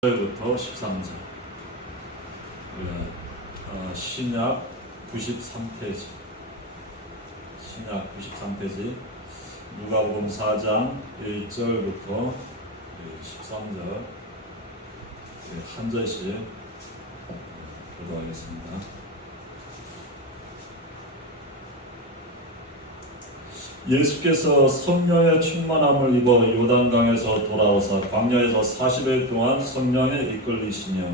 1절부터 13절. 신약 93페이지. 신약 93페이지. 누가복음 4장 1절부터 13절 한 절씩 교도하겠습니다. 예수께서 성령의 충만함을 입어 요단강에서 돌아오사 광야에서 40일 동안 성령에 이끌리시며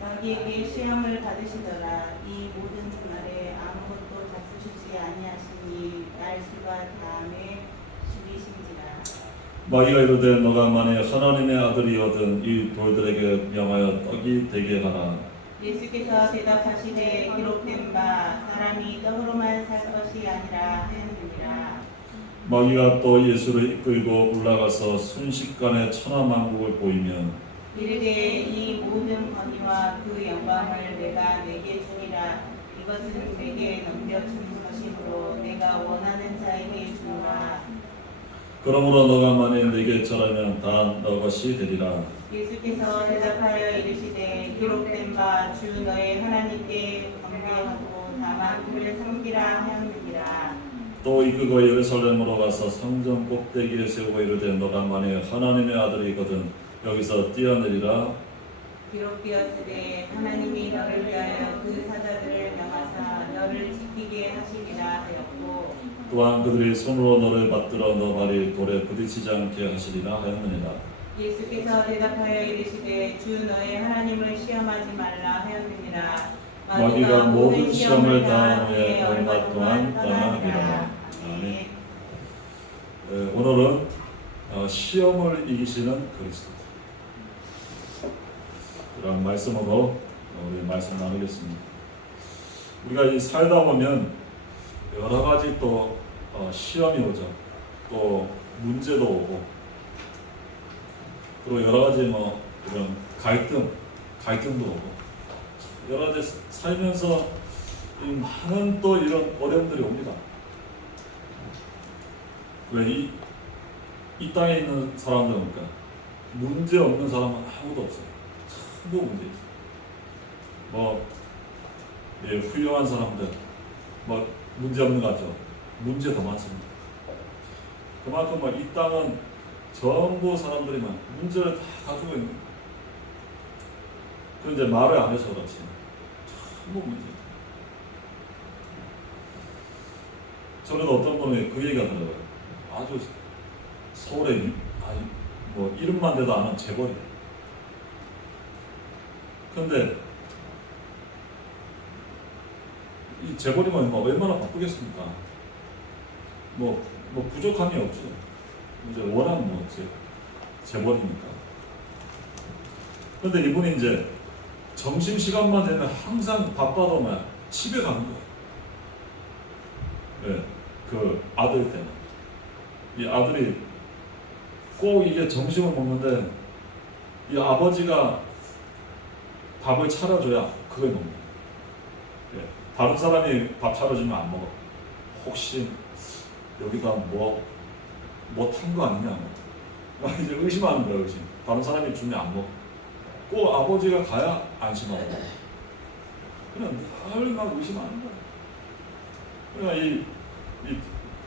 마귀에게 시험을 받으시더라. 이 모든 날에 아무것도 잡수시지 아니하시니 날수가 다음에 줄이신지라. 마귀가 이르되 너가 만일 하나님의 아들이거든 이 돌들에게 명하여 떡이 되게 하라. 예수께서 대답하시되 기록된 바 사람이 떡으로만 살 것이 아니라 하였느니라. 마귀가 또 예수를 이끌고 올라가서 순식간에 천하만국을 보이며 이르되 이 모든 권위와 그 영광을 내가 내게 주리라. 이것은 내게 넘겨준 것이므로 내가 원하는 자에게 주노라. 그러므로 너가 만일 내게 절하면 다 너 것이 되리라. 예수께서 대답하여 이르시되 기록된 바 주 너의 하나님께 경배하고 다만 그를 섬기라 하였느니라. 또 이끌고 예루살렘으로 가서 성전 꼭대기에 세우고 이르되 너가 만일 하나님의 아들이거든 여기서 뛰어내리라. 기록되었으되 하나님이 너를 위하여 그 사자들을 명하사 너를 지키게 하시리라 하였고 또한 그들이 손으로 너를 받들어 너 발이 돌에 부딪히지 않게 하시리라 하였느니라. 예수께서 대답하여 이르시되 주 너의 하나님을 시험하지 말라 하였느니라. 마귀가 모든 시험을 당한 후에 얼마 동안 떠나니라. 아멘. 오늘은 시험을 이기시는 그리스도 이런 말씀으로 우리 말씀 나누겠습니다. 우리가 이 살다 보면 여러 가지 또 시험이 오죠. 또 문제도 오고 그리고 여러 가지 이런 갈등도 오고 여러 가지 살면서 많은 또 이런 어려움들이 옵니다. 왜 이 땅에 있는 사람들은 그러니까 문제 없는 사람은 아무도 없어요. 전부 문제 있어요. 훌륭한 사람들 문제 없는 것 같죠. 문제 더 많습니다. 그만큼 이 땅은 전부 사람들이 문제를 다 가지고 있는 거예요. 그런데 말을 안 해서 그렇지 전부 문제. 저는 어떤 분이 그 얘기가 들어요. 아주 서울에 이름만 대도 아는 재벌이. 근데 이 재벌이면 얼마나 바쁘겠습니까? 부족함이 없죠. 이제 워낙 재벌이니까. 근데 이분이 이제 점심 시간만 되면 항상 바빠도 집에 가는 거예요. 네, 그 아들 때문에. 이 아들이 꼭 이게 점심을 먹는데 이 아버지가 밥을 차려줘야 그걸 먹는 거예요. 네, 다른 사람이 밥 차려주면 안 먹어. 혹시 여기다 탄 거 아니냐? 이제 의심하는 거예요, 의심. 다른 사람이 주면 안 먹어. 꼭 아버지가 가야 안심하고. 그냥 늘 막 의심하는 거예요. 그러니까 이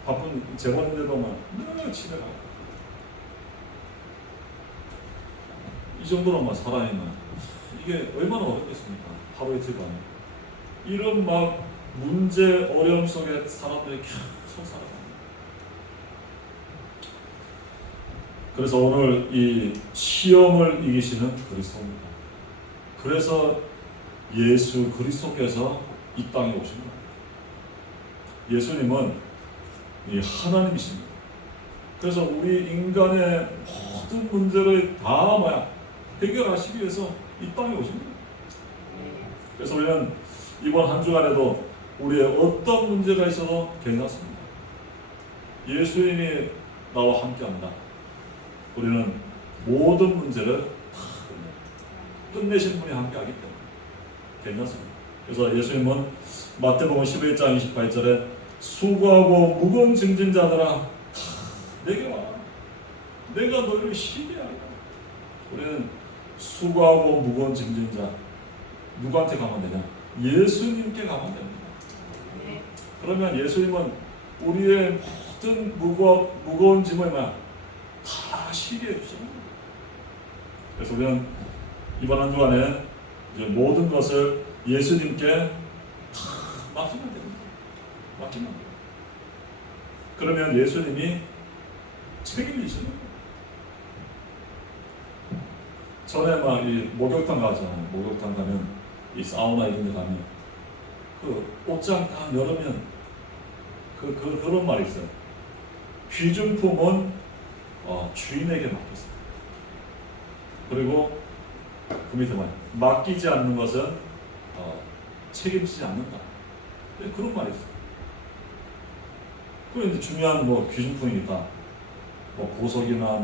바쁜 재벌인데도 늘 집에 가요. 이 정도로 살아있는 이게 얼마나 어렵겠습니까? 하루 이틀 만에. 이런 문제, 어려움 속에 사람들이 계속 살아갑니다. 그래서 오늘 이 시험을 이기시는 그리스도입니다. 그래서 예수 그리스도께서 이 땅에 오신 겁니다. 예수님은 이 하나님이십니다. 그래서 우리 인간의 모든 문제를 다 해결하시기 위해서 이 땅에 오십니다. 그래서 우리는 이번 한 주간에도 우리의 어떤 문제가 있어도 괜찮습니다. 예수님이 나와 함께합니다. 우리는 모든 문제를 다 끝내신 분이 함께하기 때문에 괜찮습니다. 그래서 예수님은 마태복음 11장 28절에 수고하고 무거운 짐진 자들아 내게 와 내가 너희를 쉬게 하리라. 우리는 수고하고 무거운 짐진 자 누구한테 가면 되냐? 예수님께 가면 됩니다. 네. 그러면 예수님은 우리의 모든 무거운 짐을 다 쉬게 해주시는 거예요. 그래서 우리는 이번 한 주간에 이제 모든 것을 예수님께 다 맡기면 됩니다. 맡기면 돼요. 그러면 예수님이 책임지시는 거예요. 전에 막 이 목욕탕 가잖아요. 목욕탕 가면 이 사우나 이런 데 가면 그 옷장 다 열으면 그런 말이 있어요. 귀중품은 주인에게 맡겼어요. 그리고 그 밑에 맡기지 않는 것은 책임지지 않는다. 그런 말이 있어요. 그런데 중요한 귀중품이니까 보석이나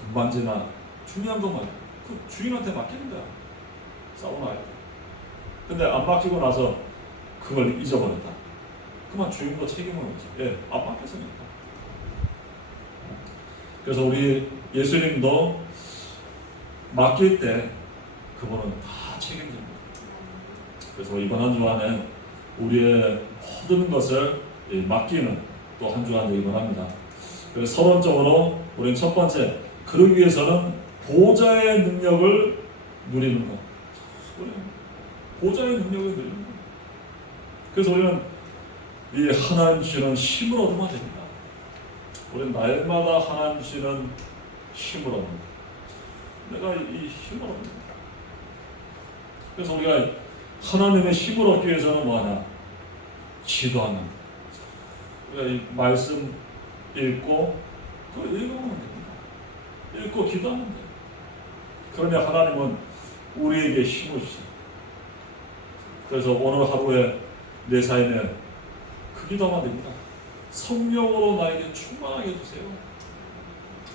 금반지나 중요한 것만 그 주인한테 맡기는 거야. 사우나 할 때. 근데 안 맡기고 나서 그걸 잊어버렸다. 그만 주인도 책임을 묻지. 안 맡겼으니까. 그래서 우리 예수님도 맡길 때 그분은 다 책임집니다. 그래서 이번 한 주간에 우리의 모든 것을 맡기는 또 한 주간을 이번합니다. 그래서 서론적으로 우리는 첫 번째, 그러기 위해서는 보좌의 능력을 누리는 것. 보좌의 능력을 누리는 것. 그래서 우리는 이 하나님 주시는 힘을 얻으면 됩니다. 우리는 날마다 하나님 주시는 힘을 얻는다. 내가 이 힘을 얻는다. 그래서 우리가 하나님의 힘을 얻기 위해서는 뭐하냐? 기도하는 것. 우리가 이 말씀 읽고 그거 읽으면 됩니다. 읽고 기도하면 돼요. 그러면 하나님은 우리에게 힘을 주세요. 그래서 오늘 하루에 내 삶에 그 기도하면 됩니다. 성령으로 나에게 충만하게 해주세요.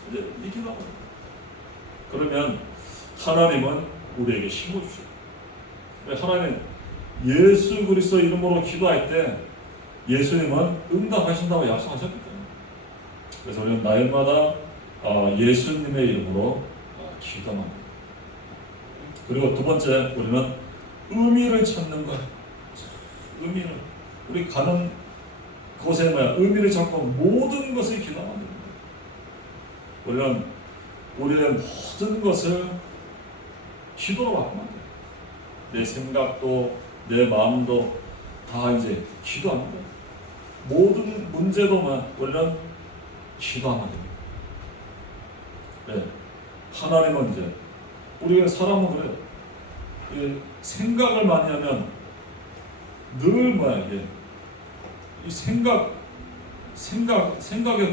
이제 이 기도하면 됩니다. 그러면 하나님은 우리에게 힘을 주세요. 하나님 예수 그리스도 이름으로 기도할 때 예수님은 응답하신다고 약속하셨기 때문에 그래서 우리는 날마다 예수님의 이름으로 기도하면 됩니다. 그리고 두 번째 우리는 의미를 찾는 거예요. 의미를 우리 가는 곳에 의미를 찾고 모든 것을 기도하면 됩니다. 우리는 우리의 모든 것을 기도로 바꾸면 돼요. 내 생각도 내 마음도 다 이제 기도하는 거예요. 모든 문제도만 우리는 기도하면 됩니다. 네. 하나님은 이제 우리가 사람은 그래요. 생각을 많이 하면 늘 이게 이 생각에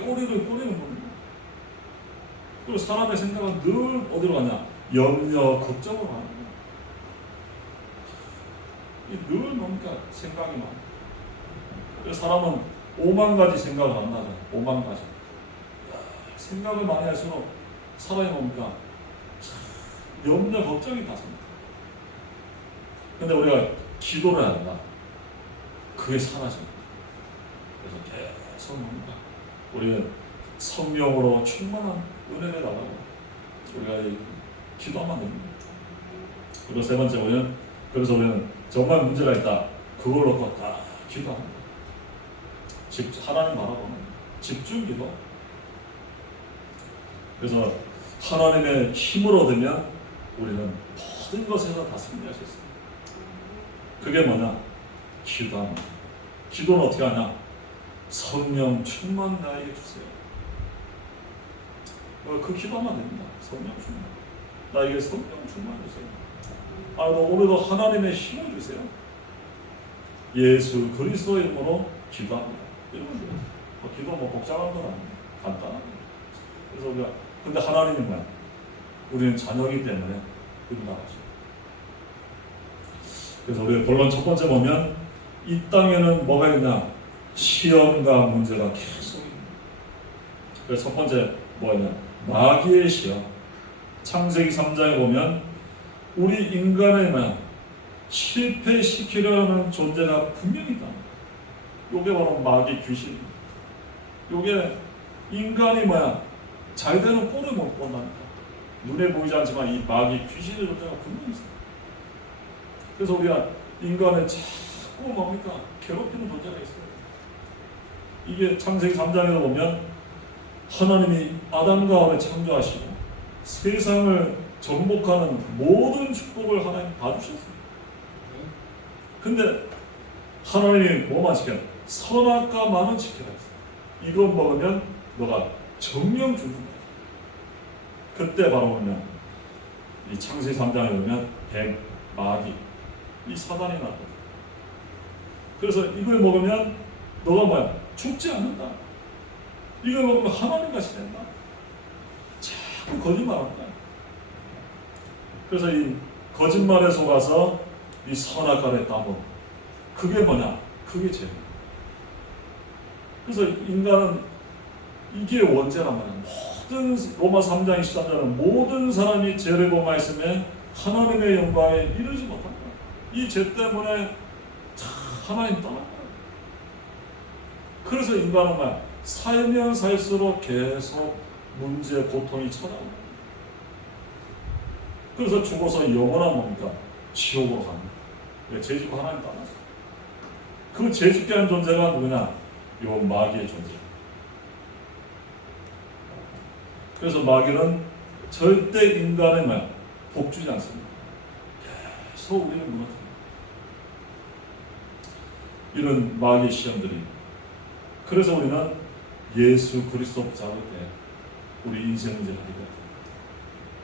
꼬리를 꼬리는 겁니다. 그리고 사람의 생각은 늘 어디로 가냐? 염려, 걱정으로 가는 거예요. 늘 뭡니까? 생각이 많아. 그래서 사람은 5만 가지 생각을 한다. 5만 가지. 생각을 많이 할수록 사람이 뭡니까? 염려, 걱정이 다습니다. 근데 우리가 기도를 해야 된다. 그게 사라집니다. 그래서 계속 뭡니까? 우리는 성령으로 충만한 은혜를 달라고 우리가 기도하면 됩니다. 그리고 세 번째 그래서 우리는 정말 문제가 있다. 그걸 놓고 다 기도합니다. 하나님 바라보는 집중 기도. 그래서 하나님의 힘을 얻으면 우리는 모든 것에서 다 승리할 수 있습니다. 그게 뭐냐? 기도합니다. 기도는 어떻게 하냐? 성령 충만 나에게 주세요. 그 기도하면 됩니다. 성령 충만. 나에게 성령 충만 주세요. 너 오늘도 하나님의 힘을 주세요. 예수 그리스도 이름으로 기도합니다. 이러면 돼요. 기도 복잡한 건 아니에요. 간단합니다. 그래서 근데 하나님은 우리는 자녀이기 때문에 응답하죠. 그래서 우리 본론 첫 번째 보면 이 땅에는 뭐가 있냐? 시험과 문제가 계속 있습니다. 그래서 첫 번째 뭐냐? 마귀의 시험. 창세기 3장에 보면 우리 인간을 실패시키려는 존재가 분명히 있다. 요게 바로 마귀 귀신입니다. 요게 인간이 잘 되는 꼴을 못 본다니까. 눈에 보이지 않지만 이 마귀 귀신의 존재가 분명히 있어요. 그래서 우리가 인간을 자꾸 뭡니까? 괴롭히는 존재가 있어요. 이게 창세기 3장에 보면 하나님이 아담과 하와를 창조하시고 세상을 정복하는 모든 축복을 하나님 다 주셨어요. 근데 하나님이 뭐만 지켜요? 선악과 마는 지켜라 했어요. 이거 먹으면 너가 정령 죽는다. 그때 바로 보면 이 창세기 3장에 보면 뱀, 마귀, 이 사단이 나거든. 그래서 이걸 먹으면 너가 뭐야? 죽지 않는다. 이걸 먹으면 하나님같이 된다. 자꾸 거짓말한다. 그래서 이 거짓말에 속아서 이 선악과를 따먹. 그게 뭐냐? 그게 죄입니다. 그래서 인간은 이게 원죄란 말이야. 모든 로마 3장 23절은 모든 사람이 죄를 범하였으면 하나님의 영광에 이르지 못한다. 이 죄 때문에 하나님 떠난 거야. 그래서 인간은 말 살면 살수록 계속 문제, 고통이 찾아온다. 그래서 죽어서 영원한 뭡니까? 지옥으로 가는 거야. 왜? 죄 짓고 하나님 떠났어. 그 죄 짓게 하는 존재가 누구냐? 이 마귀의 존재. 그래서 마귀는 절대 인간의 말 복주지 않습니다. 계속 우리를 무너뜨립니다. 이런 마귀의 시험들이. 그래서 우리는 예수 그리스도 붙잡을 때 우리 인생 문제를 하게 됩니다.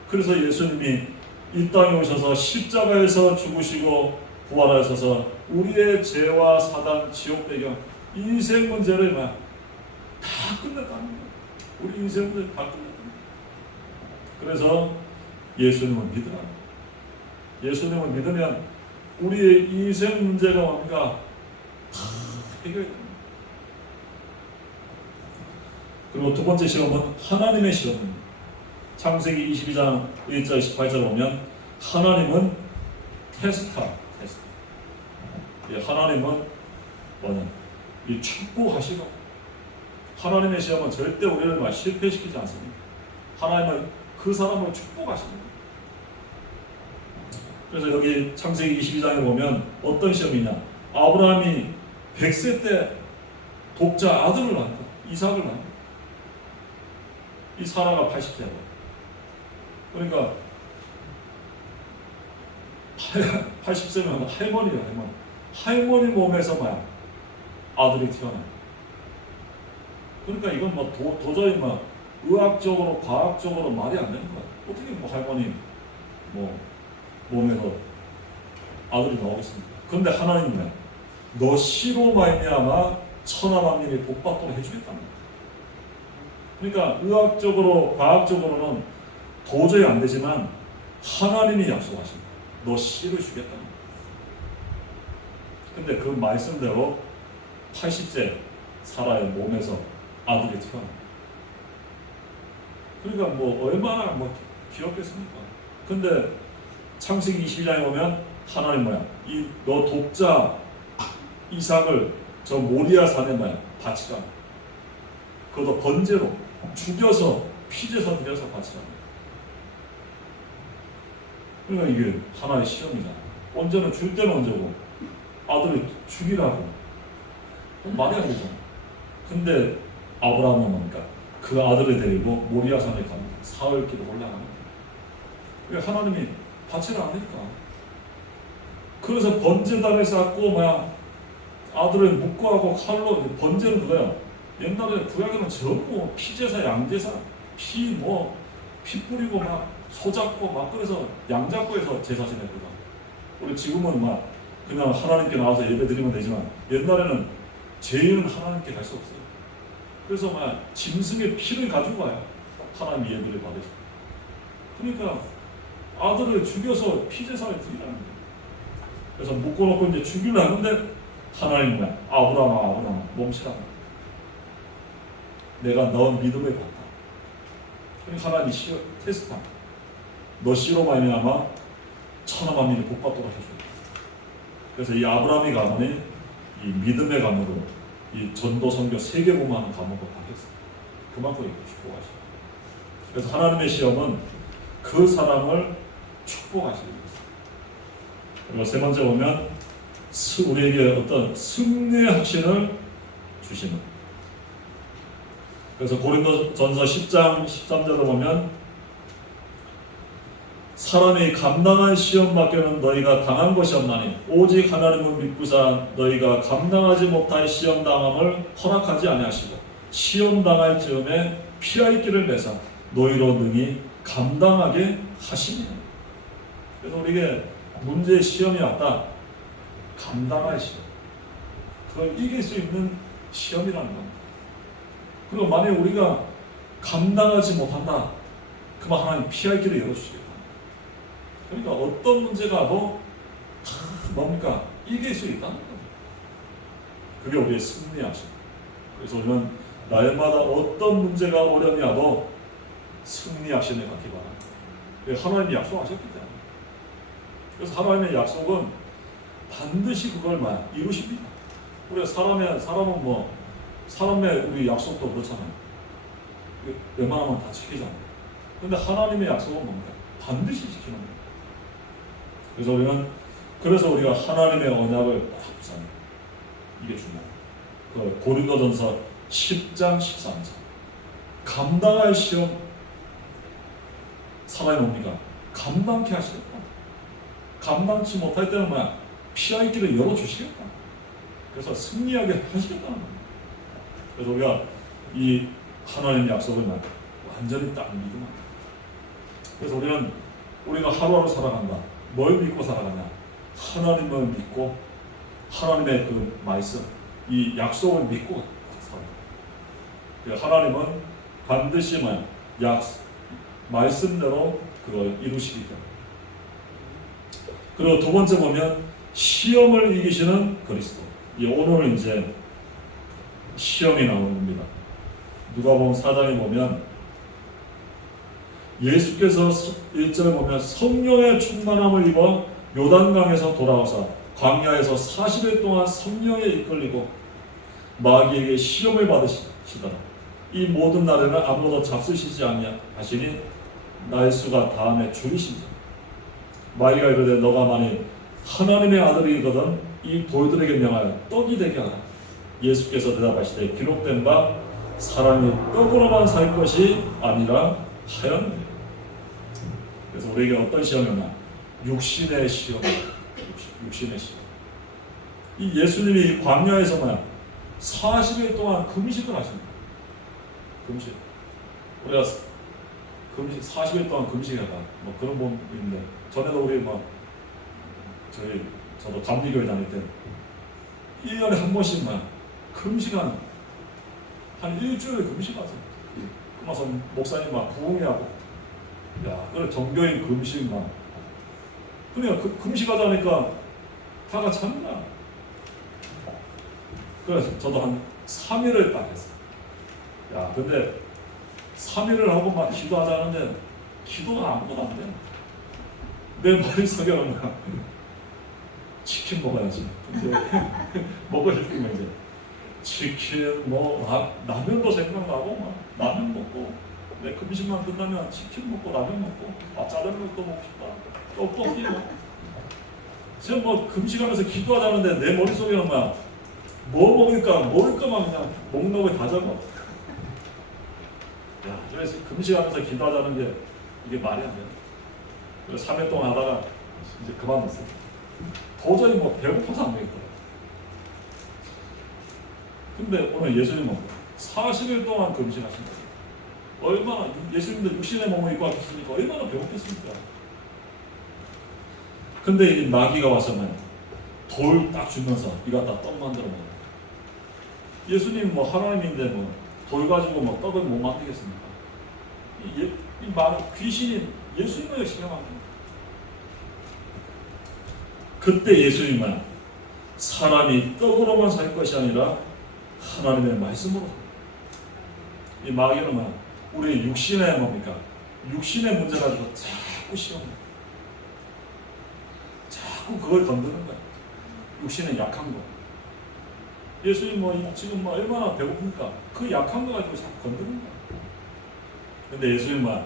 그래서 예수님이 이 땅에 오셔서 십자가에서 죽으시고 부활하셔서 우리의 죄와 사단, 지옥 배경, 인생 문제를 다 끝냈다는 거예요. 우리 인생 문제를 다 끝냈다는 거예요. 그래서 예수님을 믿으라. 예수님을 믿으면 우리의 인생 문제가 뭡니까? 다 해결이 됩니다. 그리고 두 번째 시험은 하나님의 시험입니다. 창세기 22장 1절 18절 보면 하나님은 테스트. 하나님은 뭐냐? 이 축복하시고 하나님의 시험은 절대 우리를 실패시키지 않습니다. 하나님은 그 사람을 축복하십니다. 그래서 여기 창세기 22장에 보면 어떤 시험이냐? 아브라함이 100세 때 독자 아들을 낳은 거, 이삭을 낳은 거. 이 사라가 80세고. 그러니까 80세면 할머니예요, 할머니. 할머니 몸에서 뭐야? 아들이 태어나요. 그러니까 이건 뭐 도저히 뭐 의학적으로, 과학적으로 말이 안 되는 거야. 어떻게 뭐 할머니 뭐 몸에서 아들이 나오겠습니까? 그런데 하나님은 너 씨로 말미암아 천하 만민이 복받도록 해주겠답니다. 그러니까 의학적으로, 과학적으로는 도저히 안 되지만 하나님이 약속하십니다. 너 씨를 주겠답니다. 근데 그 말씀대로 80세 사라의 몸에서 아들이 태어납니다. 그러니까 뭐 얼마나 뭐 귀엽겠습니까? 근데 창세기 22장에 보면 하나님 뭐야? 이 너 독자 이삭을 저 모리아 산에 뭐야? 바치라. 그것도 번제로 죽여서 피제사 드려서 바치라. 그러니까 이게 하나의 시험이잖아. 언제는 줄 때는 언제고 아들을 죽이라고 말이 안 되잖아. 근데 아브라함은 뭡니까? 그 아들을 데리고 모리아 산에 갑니다. 사흘 길을 올라갑니다. 왜? 하나님이 바치라 하니까. 그래서 번제단을 쌓고 막 아들을 묵고하고 칼로. 번제는 그거야. 옛날에 구약에는 전부 피제사, 양제사, 피 뿌리고 막 소 잡고 막 그래서 양 잡고 해서 제사 지냈거든. 우리 지금은 막 그냥 하나님께 나와서 예배 드리면 되지만 옛날에는 죄인은 하나님께 갈 수 없어요. 그래서 막 짐승의 피를 가지고 와요. 하나님 예배를 받으시고. 그러니까 아들을 죽여서 피제사를 드리라는 거예요. 그래서 묶어놓고 이제 죽이려는데 하나님 뭐야? 아브라함아 멈추라. 내가 너 믿음을 봤다. 그러니까 하나님이 테스트다. 너 씨로 말미암아 천하 만민이 복받도록 해줘. 그래서 이 아브라함의 가문이 이 믿음의 가문으로 이 전도 선교 세계복음하는 가문으로 바뀌었어요. 그만큼 축복하시고. 그래서 하나님의 시험은 그 사람을 축복하시게 됩니다. 그리고 세 번째 보면 우리에게 어떤 승리의 확신을 주시는. 그래서 고린도전서 10장 13절을 보면 사람이 감당할 시험 밖에는 너희가 당한 것이 없나니 오직 하나님을 믿고사 너희가 감당하지 못할 시험 당함을 허락하지 아니하시고 시험 당할 즈음에 피할 길을 내사 너희로 능히 감당하게 하시니. 그래서 우리에게 문제의 시험이 왔다. 감당할 시험. 그걸 이길 수 있는 시험이라는 겁니다. 그리고 만약 우리가 감당하지 못한다. 그러면 하나님 피할 길을 열어주시겠다. 그러니까 어떤 문제가 와도 뭡니까? 이길 수 있다는 겁니다. 그게 우리의 승리하심. 그래서 우리는 날마다 어떤 문제가 오려니 와도 승리하심을 갖기 바랍니다. 하나님이 약속하셨기 때문에. 그래서 하나님의 약속은 반드시 그걸 이루십니다. 우리가 사람은 사람의 우리 약속도 그렇잖아요. 웬만하면 다 지키잖아요. 근데 하나님의 약속은 뭡니까? 반드시 지키는 겁니다. 그래서 우리가 하나님의 언약을 딱 붙잡는 이게 중요해요. 고린도전서 10장 13절 감당할 시험 사람이 뭡니까? 감당케 하시겠다. 감당치 못할 때는 피할 길을 열어주시겠다. 그래서 승리하게 하시겠다는 겁니다. 그래서 우리가 이 하나님의 약속을 완전히 딱 믿으면 그래서 우리가 하루하루 살아간다. 뭘 믿고 살아가냐? 하나님을 믿고 하나님의 그 말씀, 이 약속을 믿고 살아요. 하나님은 반드시 말씀대로 그걸 이루시기 때문에. 그리고 두 번째 보면 시험을 이기시는 그리스도. 오늘 이제 시험이 나오는 겁니다. 누가복음 4장에 보면 예수께서 1절에 보면 성령의 충만함을 입어 요단강에서 돌아와서 광야에서 40일 동안 성령에 이끌리고 마귀에게 시험을 받으시더라. 이 모든 날에는 아무도 잡수시지 아니하시니 날수가 다음에 줄이시지. 마귀가 이르되 너가 만일 하나님의 아들이거든 이 돌들에게 명하여 떡이 되게 하라. 예수께서 대답하시되 기록된 바 사람이 떡으로만 살 것이 아니라 하였느니라. 그래서 우리에게 어떤 시험이냐? 육신의 시험. 육신의 시험. 이 예수님이 광야에서 40일 동안 금식을 하십니다. 금식. 우리가 금식 40일 동안 금식하다 그런 부분인데 전에도 우리 저도 감리교회 다닐 때 1년에 한 번씩만 금식하는 한 일주일 금식하세요. 그래서 목사님 부흥회하고 그래 종교인 금식만 그러니까 금식하자니까 다 같이 합니다. 그래서 저도 한 3일을 딱 했어요. 근데 3일을 하고 기도하자는데 기도가 아무것도 안 돼. 내 머릿속에는 치킨 먹어야지. 먹고 싶으면 이제 치킨 라면도 생각나고 라면 먹고 내 금식만 끝나면 치킨 먹고 라면 먹고 짜장면 또 먹고 싶다. 떡볶이 지금 금식하면서 기도하자는데 내 머릿속에는 뭐 먹을까만 그냥 먹는 거에 다 잡아. 그래서 금식하면서 기도하자는 게 이게 말이 안 돼. 그래서 3일 동안 하다가 이제 그만뒀어요. 도저히 배고파서 안 되겠더라고요. 근데 오늘 예수님은 40일 동안 금식하신다. 얼마나 예수님도 육신의 몸을 입고 하셨으니까 얼마나 배고팠습니까? 근데 이 마귀가 와서 돌 딱 주면서 이거 다 떡 만들어 먹어. 예수님 하나님인데 돌 가지고 떡을 못 만들겠습니까? 이 귀신이 예수님을 시험합니다. 그때 예수님은 사람이 떡으로만 살 것이 아니라 하나님의 말씀으로. 이 마귀는 우리 육신의 육신의 문제 가지고 자꾸 시험해. 자꾸 그걸 건드는 거야. 육신의 약한 거. 예수님 지금 얼마나 배고픕니까? 그 약한 거 가지고 자꾸 건드는 거야. 근데 예수님은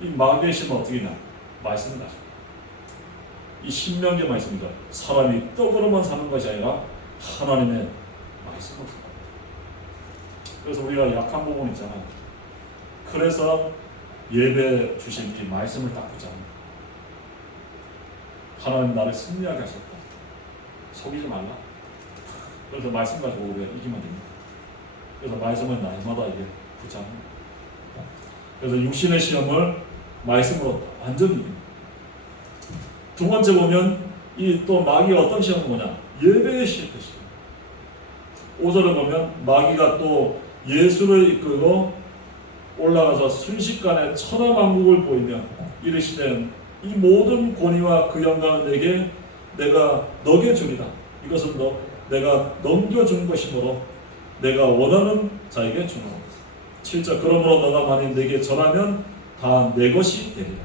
이 마귀의 힘은 어떻게 있냐? 말씀을 가지고. 이 신명기 말씀입니다. 사람이 떡으로만 사는 것이 아니라 하나님의 말씀으로 사는 거예요. 그래서 우리가 약한 부분 있잖아요. 그래서 예배 주신 이 말씀을 딱 보잖아요. 하나님 나를 승리하게 하셨다. 속이지 말라. 그래서 말씀 가지고 우리가 이기면 됩니다. 그래서 말씀을 날마다 이게 붙잡는. 그래서 육신의 시험을 말씀으로 완전히 이깁니다. 두 번째 보면 이 또 마귀가 어떤 시험을 보냐? 예배의 실패 시험. 5절을 보면 마귀가 또 예수를 이끌고 올라가서 순식간에 천하만국을 보이며 이르시되 이 모든 권위와 그 영광을 내가 너게 주리라. 이것은 내가 넘겨준 것이므로 내가 원하는 자에게 주노라. 7절 그러므로 너가 만일 내게 절하면 다 내 것이 되리라.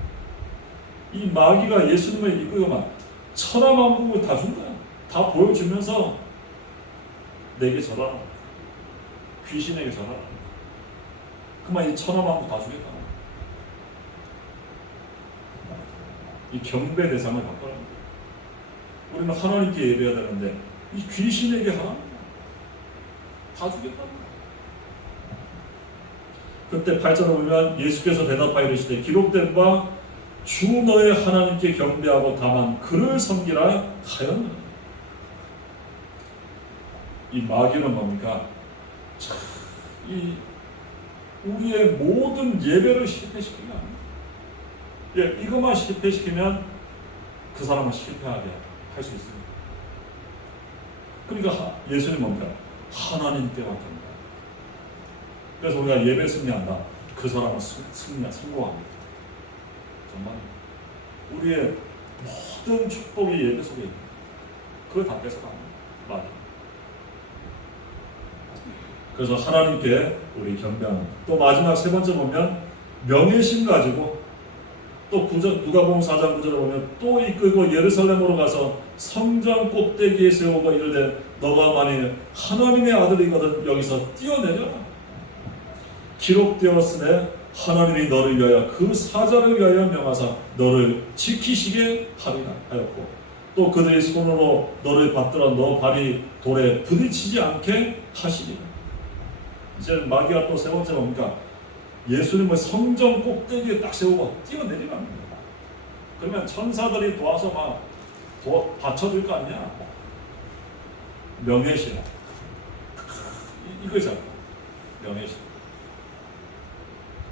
이 마귀가 예수님을 이끌고만 천하만국을 다 준 거야. 다 보여주면서 내게 절하라. 귀신에게 절하라. 그만 이 천하만국 다 주겠다. 이 경배 대상을 바꿔라. 우리는 하나님께 예배해야 되는데 이 귀신에게 하라. 다 주겠다. 그때 8절을 보면 예수께서 대답하여 이르시되 기록된 바 주 너의 하나님께 경배하고 다만 그를 섬기라 하였느니라. 이 마귀는 뭡니까? 이 우리의 모든 예배를 실패시키는 거야. 예, 이것만 실패시키면 그 사람은 실패하게 할 수 있습니다. 그러니까 예수님 뭡니까? 하나님께만 합니다. 그래서 우리가 예배 승리한다. 그 사람은 성공합니다. 정말 우리의 모든 축복이 예배 속에 있는 그걸 다 뺏어갑니다. 맞아. 그래서 하나님께 우리 경배하는. 또 마지막 세 번째 보면 명예심 가지고 또 누가복음 4장 9절을 보면 또 이끌고 예루살렘으로 가서 성전 꼭대기에 세우고 이르되 너가 만일 하나님의 아들이거든 여기서 뛰어내려라. 기록되었으되 하나님이 너를 위하여 그 사자를 위하여 명하사 너를 지키시게 하리라 하였고 또 그들의 손으로 너를 받들어 너 발이 돌에 부딪히지 않게 하시리라. 이제 마귀가 또 세 번째 뭡니까? 예수님을 성전 꼭대기에 딱 세우고 뛰어내리라는 거야. 그러면 천사들이 도와서 막 받쳐줄 거 아니야? 명예심. 이거잖아. 명예심.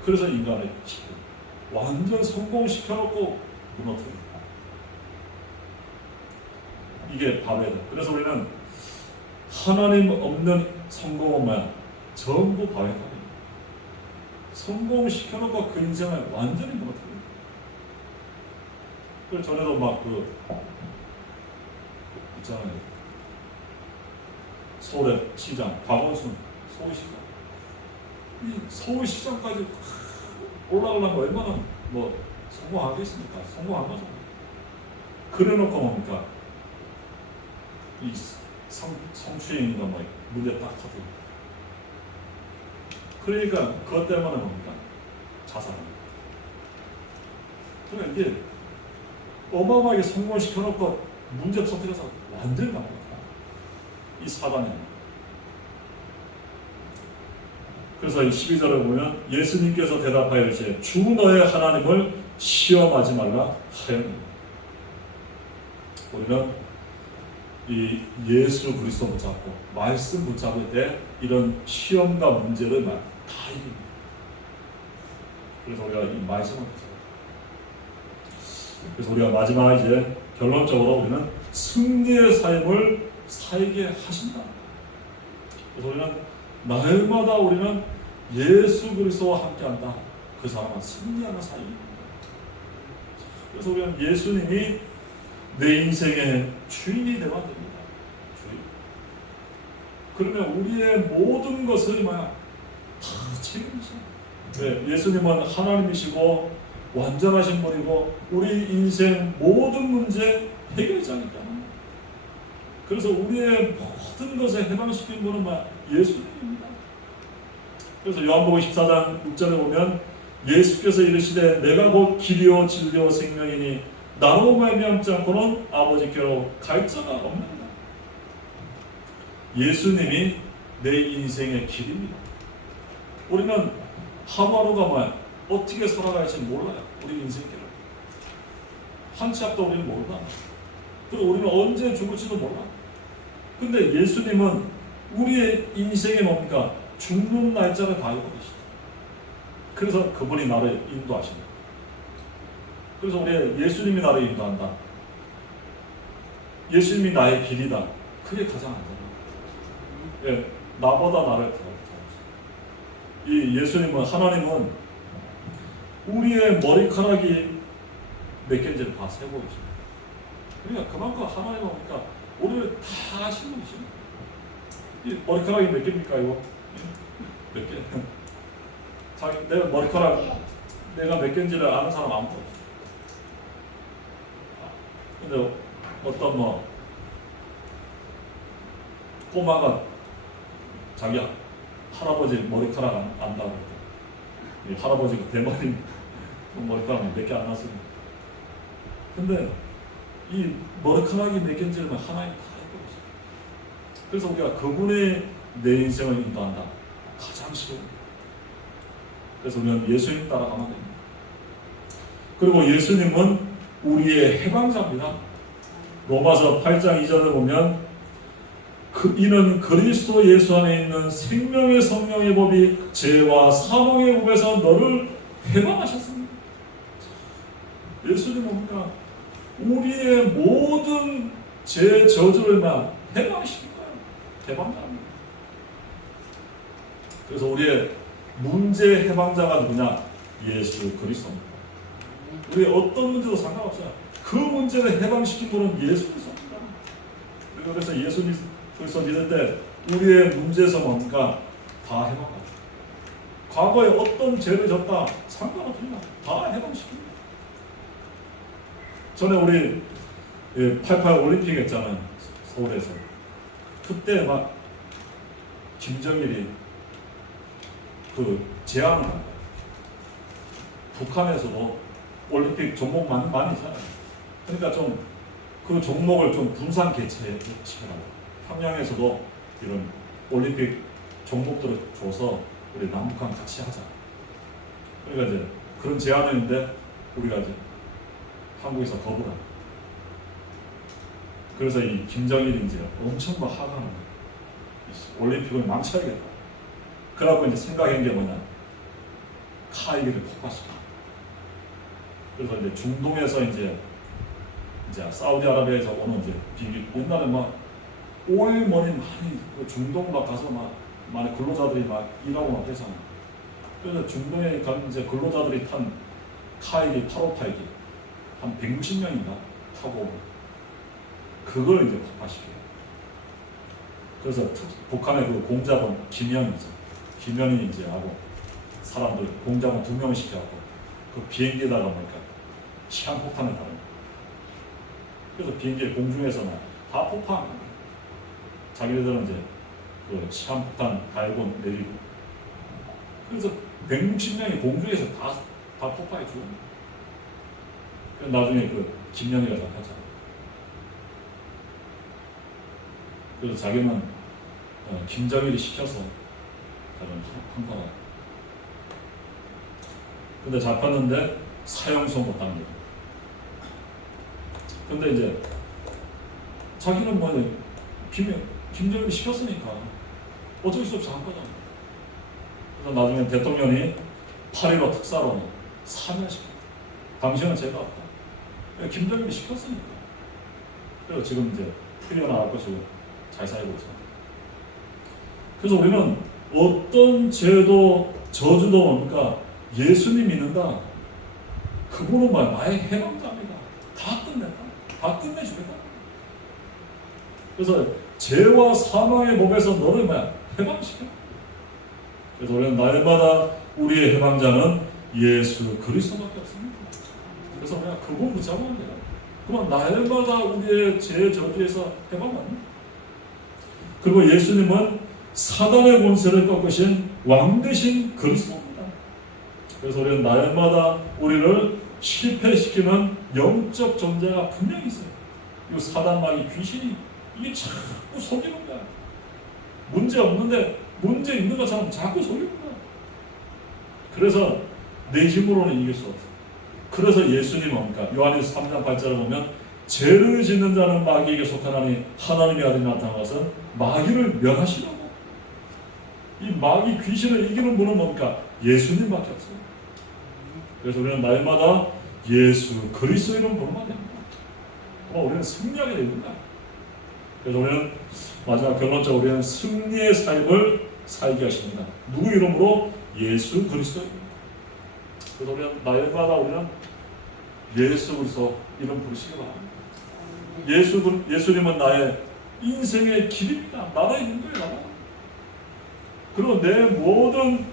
그래서 인간을 완전 성공시켜놓고 무너뜨립니다. 이게 바벨이다. 그래서 우리는 하나님 없는 성공은 뭐야? 전부 바벨입니다. 성공시켜놓고 그 인생을 완전히 무너뜨립니다. 그래서 전에도 막 있잖아요. 서울의 시장, 박원순 서울시장. 이 서울시장까지 올라가려면 얼마나 성공하겠습니까? 성공한 거죠. 그래놓고 뭡니까? 이 성추행인가 문제 딱 터뜨려. 그러니까 그것 때문에 뭡니까? 자살합니다. 그러니까 이게 어마어마하게 성공시켜놓고 문제 터뜨려서 완전히 나옵니다. 이 사단이. 그래서 이 12절을 보면 예수님께서 대답하여 이르시되 주 너의 하나님을 시험하지 말라 하였느니라. 우리는 이 예수 그리스도 붙잡고 말씀 붙잡을 때 이런 시험과 문제를 다 이깁니다. 그래서 우리가 이 말씀을 붙잡아요. 그래서 우리가 마지막 이제 결론적으로 우리는 승리의 삶을 살게 하신다. 그래서 우리는 날마다 우리는 예수 그리스도와 함께한다. 그 사람은 승리하는 삶입니다. 그래서 우리는 예수님이 내 인생의 주인이 되어야 됩니다. 주인. 그러면 우리의 모든 것을 다 책임지죠. 네, 예수님은 하나님이시고 완전하신 분이고 우리 인생 모든 문제 해결자니까. 그래서 우리의 모든 것을 해방시킨 분은 예수님입니다. 그래서 요한복음 14장 6절에 보면 예수께서 이르시되 내가 곧 길이요 진리요 생명이니 나로 말미암지 않고는 아버지께로 갈 자가 없느니라. 예수님이 내 인생의 길입니다. 우리는 하루하루가 어떻게 살아갈지 몰라요. 우리 인생길을 한 치 앞도 우리는 몰라. 그리고 우리는 언제 죽을지도 몰라. 근데 예수님은 우리의 인생에 뭡니까? 죽는 날짜를 다 알고 계시다. 그래서 그분이 나를 인도하신다. 그래서 우리 예수님이 나를 인도한다. 예수님이 나의 길이다. 그게 가장 안전하다. 예, 나보다 나를 더 이 예수님은, 하나님은 우리의 머리카락이 몇 개인지를 다 세고 계십니다. 그러니까 그만큼 하나님은 뭡니까? 우리를 다 아시는 분이십니다. 이 머리카락이 몇 개입니까 이거? 몇 개? 자기 내 머리카락 내가 몇 개인지를 아는 사람 아무도 없어. 근데 어떤 꼬마가 자기 할아버지 머리카락 안다고 이 할아버지가 대머리 머리카락 몇 개 안 났습니다. 근데 이 머리카락이 몇 개인지를 하나님 다 알고 계세요. 그래서 우리가 그분의 내 인생을 인도한다. 가장 쉬운. 그래서 우리는 예수님 따라가면 됩니다. 그리고 예수님은 우리의 해방자입니다. 로마서 8장 2절을 보면 이는 그리스도 예수 안에 있는 생명의 성령의 법이 죄와 사망의 법에서 너를 해방하셨습니다. 예수님은 뭡니까? 우리의 모든 죄 저주를 해방시킨 거예요. 해방자입니다. 그래서 우리의 문제 해방자가 누구냐? 예수 그리스도입니다. 우리의 어떤 문제도 상관없어요. 그 문제를 해방시킨 분은 예수 그리스도입니다. 그래서 예수님 그리스도 믿을 때 우리의 문제에서 뭡니까? 다 해방합니다. 과거에 어떤 죄를 졌다 상관없습니다. 다 해방시킵니다. 전에 우리 88 올림픽 했잖아요. 서울에서. 그때 김정일이 그 제안을 한 거예요. 북한에서도 올림픽 종목 많이 있잖아요. 그러니까 좀 그 종목을 좀 분산 개최시켜라고. 평양에서도 이런 올림픽 종목들을 줘서 우리 남북한 같이 하자. 그러니까 이제 그런 제안을 했는데 우리가 이제 한국에서 거부를 합니다. 그래서 이 김정일이 이제 엄청 화가 나는 거예요. 올림픽을 망쳐야겠다. 그러고 이제 생각한 게 뭐냐? 카이기를 폭파시켜. 그래서 이제 중동에서 이제 사우디아라비아에서 오는 이제 비행기 옛날에 오일머니 많이 중동 가서 많이 근로자들이 일하고 했잖아요. 그래서 중동에 간 이제 근로자들이 탄 카이기 858기 한 160명인가 타고 그걸 이제 폭파시켜요. 그래서 북한의 그 공작원 김현이죠. 김현이 이제 하고 사람들 공작원 2명을 시켜갖고 그 비행기에다가 시한폭탄을 달아요. 그래서 비행기 공중에서 다 폭파합니다. 자기들은 이제 그 시한폭탄 달고 내리고 그래서 160명이 공중에서 다 폭파해 죽었습니다. 나중에 그 김영희가 잡혔잖아요. 그래서 자기는 김정일이 시켜서 한 거라. 근데 잡혔는데 사형수 못 당기고. 근데 이제 자기는 김정일이 시켰으니까 어쩔 수 없이 한 거잖아요. 그래서 나중에 대통령이 8.15 특사로 사면시켜. 당신은 제가 왔다. 김정일이 시켰으니까. 그리고 지금 이제 풀려나갈 것이고 잘 살고 있어요. 그래서 우리는 어떤 죄도 저주도 뭡니까? 예수님 믿는다. 그분은 나의 해방자입니다. 다 끝냈다. 다 끝내주겠다. 그래서 죄와 사망의 법에서 너를 해방시켜. 그래서 우리는 날마다 우리의 해방자는 예수 그리스도밖에 없습니다. 그래서 우리가 그분 붙잡으면 돼요. 그러면 날마다 우리의 죄 저주에서 해방합니다. 그리고 예수님은 사단의 권세를 꺾으신 왕 되신 그리스도입니다. 그래서 우리는 날마다 우리를 실패시키는 영적 존재가 분명히 있어요. 이 사단 마귀 귀신이 이게 자꾸 속이는 거야. 문제 없는데 문제 있는 것처럼 자꾸 속이는 거야. 그래서 내 힘으로는 이길 수 없어. 그래서 예수님은 뭡니까? 요한일서 3장 8절을 보면 죄를 짓는 자는 마귀에게 속하나니 하나님의 아들이 나타난 것은 마귀를 멸하시라고. 이 마귀 귀신을 이기는 분은 뭡니까? 예수님밖에 없어요. 그래서 우리는 날마다 예수 그리스도 이름 부르면 됩니다. 우리는 승리하게 됩니다. 그래서 우리는 마지막 결론적으로 우리는 승리의 삶을 살게 하십니다. 누구 이름으로? 예수 그리스도 이름. 그래서 우리는 날마다 우리는 예수 그리스도 이름 부르시기 바랍니다. 예수님은 나의 인생의 길입니다. 나라 있는 거예요. 나라. 그리고 내 모든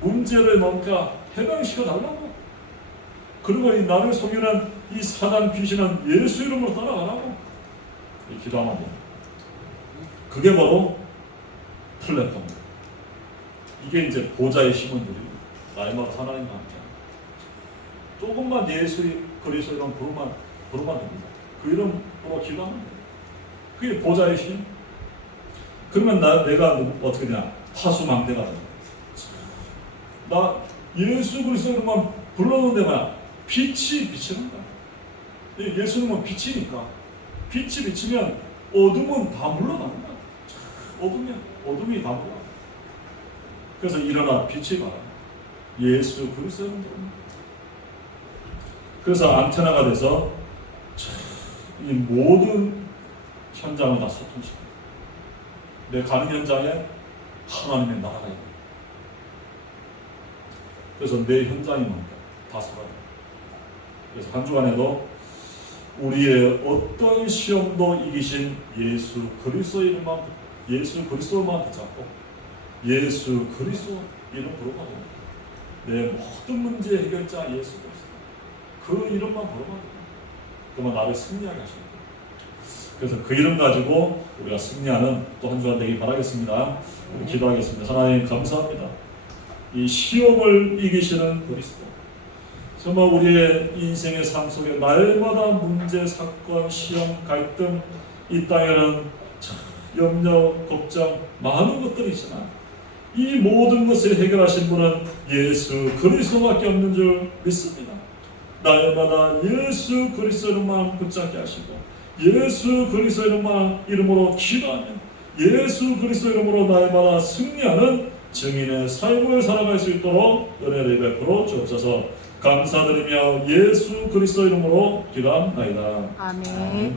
문제를 뭔가 해방시켜 달라고. 그리고 이 나를 속이는 이 사단 귀신은 예수 이름으로 따라가라고 기도하면 됩니다. 그게 바로 플랫폼입니다. 이게 이제 보좌의 심원들이 날마다 하나님과 함께 조금만 예수 그리스도 이름 부르면 됩니다. 그 이름으로 기도하면 됩니다. 그게 보좌의 심. 그러면 내가 어떻게 되냐? 파수망대가 됩니다. 나 예수 그리스도 이름만 불러놓는 데만 빛이 비치는 거야. 예수님은 빛이니까 빛이 비치면 어둠은 다 물러나는 거야. 어둠이 다 물러나. 그래서 일어나 빛이 바라. 예수 그리스도는 부릅니다. 그래서 안테나가 돼서 이 모든 현장을 다 소통시킵니다. 내 가는 현장에 하나님의 나라가 있는. 그래서 내 현장이 뭡니까? 다 살아요. 그래서 한 주간에도 우리의 어떤 시험도 이기신 예수 그리스도 이름만, 예수 그리스도만 붙잡고 예수 그리스도 이름 부르면 내 모든 문제 해결자 예수 그리스도 그 이름만 부르면 그러면 나를 승리하게 하십니다. 그래서 그 이름 가지고 우리가 승리하는 또 한 주간 되길 바라겠습니다. 우리 기도하겠습니다. 하나님 감사합니다. 이 시험을 이기시는 그리스도, 정말 우리의 인생의 삶 속에 날마다 문제, 사건, 시험, 갈등, 이 땅에는 염려, 걱정, 많은 것들이 있지만 이 모든 것을 해결하신 분은 예수 그리스도밖에 없는 줄 믿습니다. 날마다 예수 그리스도만 붙잡게 하시고 예수 그리스도 이름으로 기도하며 예수 그리스도 이름으로 날마다 승리하는 증인의 삶을 살아갈 수 있도록 은혜를 베풀어 주옵소서. 감사드리며 예수 그리스도 이름으로 기도합니다. 아멘.